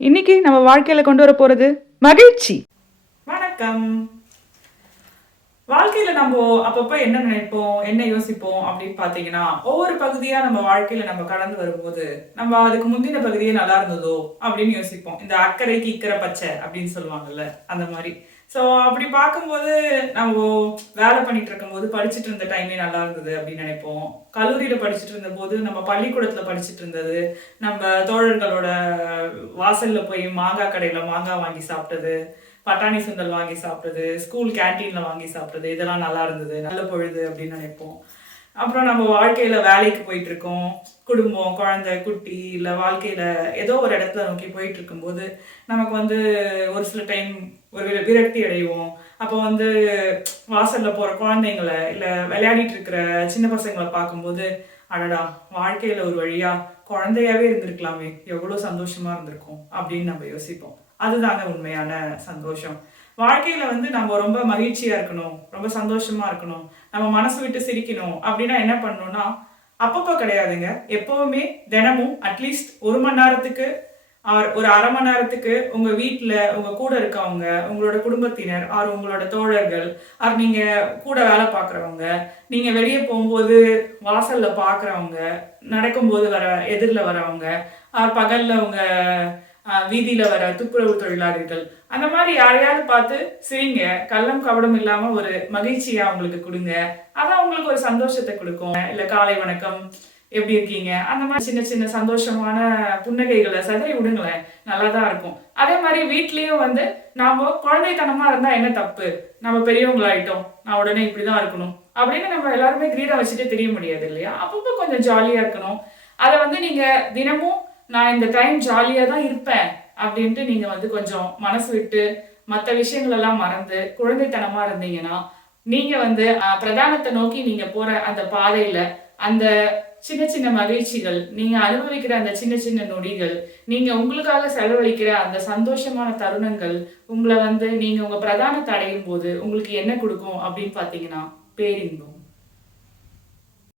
இன்னைக்கு நம்ம வாழ்க்கையில கொண்டு வர போறது மகிழ்ச்சி. வணக்கம். வாழ்க்கையில நம்ம அப்பப்ப என்ன நினைப்போம், என்ன யோசிப்போம் அப்படின்னு பார்த்தீங்கன்னா, ஒவ்வொரு பகுதியா நம்ம வாழ்க்கையில நம்ம கடந்து வரும்போது, நம்ம அதுக்கு முந்தின பகுதியே நல்லா இருந்ததோ அப்படின்னு யோசிப்போம். இந்த அக்கறைக்கு இக்கரை பச்சை அப்படின்னு சொல்லுவாங்கல்ல, அந்த மாரி. ஸோ அப்படி பார்க்கும்போது, நம்ம வேலை பண்ணிட்டு இருக்கும்போது படிச்சுட்டு இருந்த டைமே நல்லா இருந்தது அப்படின்னு நினைப்போம். கல்லூரியில படிச்சுட்டு இருந்தபோது, நம்ம பள்ளிக்கூடத்துல படிச்சுட்டு இருந்தது, நம்ம தோழர்களோட வாசல்ல போய் மாங்கா கடையில மாங்கா வாங்கி சாப்பிட்டது, பட்டாணி சுண்டல் வாங்கி சாப்பிட்டது, ஸ்கூல் கேன்டீன்ல வாங்கி சாப்பிட்டது, இதெல்லாம் நல்லா இருந்தது, நல்ல பொழுது அப்படின்னு நினைப்போம். அப்புறம் நம்ம வாழ்க்கையில வேலைக்கு போயிட்டு இருக்கோம். குடும்பம், குழந்தை, குட்டி இல்ல வாழ்க்கையில ஏதோ ஒரு இடத்துல நோக்கி போயிட்டு இருக்கும்போது, நமக்கு வந்து ஒரு சில டைம் ஒரு விரக்தி அடைவோம். அப்போ வந்து வாசல்ல போற குழந்தைங்கள, இல்ல விளையாடிட்டு இருக்கிற சின்ன பசங்கள பார்க்கும்போது, அடடா! வாழ்க்கையில ஒரு வழியா குழந்தையாவே இருந்திருக்கலாமே! எவ்வளோ சந்தோஷமா இருந்திருக்கும் அப்படின்னு நம்ம யோசிப்போம். அதுதாங்க உண்மையான சந்தோஷம். வாழ்க்கையில வந்து நம்ம ரொம்ப மகிழ்ச்சியா இருக்கணும், ரொம்ப சந்தோஷமா இருக்கணும், நம்ம மனசு விட்டு சிரிக்கணும் அப்படின்னா என்ன பண்ணணும்னா, அப்பப்போ கிடையாதுங்க. எப்பவுமே தினமும் அட்லீஸ்ட் 1 மணி நேரத்துக்கு ஒரு 1/2 மணி நேரத்துக்கு உங்க வீட்ல உங்க கூட இருக்கவங்க, உங்களோட குடும்பத்தினர், உங்களோட தோழர்கள், நீங்க கூட வேலை பார்க்குறவங்க, நீங்க வெளிய போம்போது வாசல்ல பார்க்குறவங்க, நடக்கும்போது எதிர்ல வரவங்க, பகல்ல உங்க வீதியில வர துப்புரவு தொழிலாளர்கள், அந்த மாரி யாரையாவது பார்த்து சிரிங்க. கள்ளம், கபடம் இல்லாம ஒரு மகிழ்ச்சிய அவங்களுக்கு குடுங்க. அதான் உங்களுக்கு ஒரு சந்தோஷத்த குடுக்கும். இல்ல காலை வணக்கம், எப்படி இருக்கீங்க? அந்த மாரி சின்ன சின்ன சந்தோஷமான புன்னகைகள சிதறி விடுங்களேன். நல்லா தான் இருக்கும். அதே மாரி வீட்லயும் வந்து நாம குழந்தைத்தனமா இருந்தா என்ன தப்பு? நம்ம பெரியவங்களாயிட்டோம். நான் உடனே இப்படிதான் இருக்கணும். அப்படின்னு நம்ம எல்லாருமே கிரீடம் வச்சுட்டு திரிய முடியாது இல்லையா? அப்பப்போ கொஞ்சம் ஜாலியா இருக்கணும். அத வந்து நீங்க தினமும் நான் இந்த டைம் ஜாலியா தான் இருப்பேன் அப்படின்ட்டு நீங்க வந்து கொஞ்சம் மனசு விட்டு மற்ற விஷயங்கள் எல்லாம் மறந்து குழந்தைத்தனமா இருந்தீங்கன்னா நீங்க வந்து பிரதானத்தை நோக்கி நீங்க போற அந்த பாதையில அந்த சின்ன சின்ன மகிழ்ச்சிகள், நீங்க அனுபவிக்கிற அந்த சின்ன சின்ன நொடிகள், நீங்க உங்களுக்காக செலவழிக்கிற அந்த சந்தோஷமான தருணங்கள், உங்களை வந்து நீங்க உங்க பிரதானத்தை அடையும் போது உங்களுக்கு என்ன கொடுக்கும் அப்படின்னு பாத்தீங்கன்னா பேரின்பம்.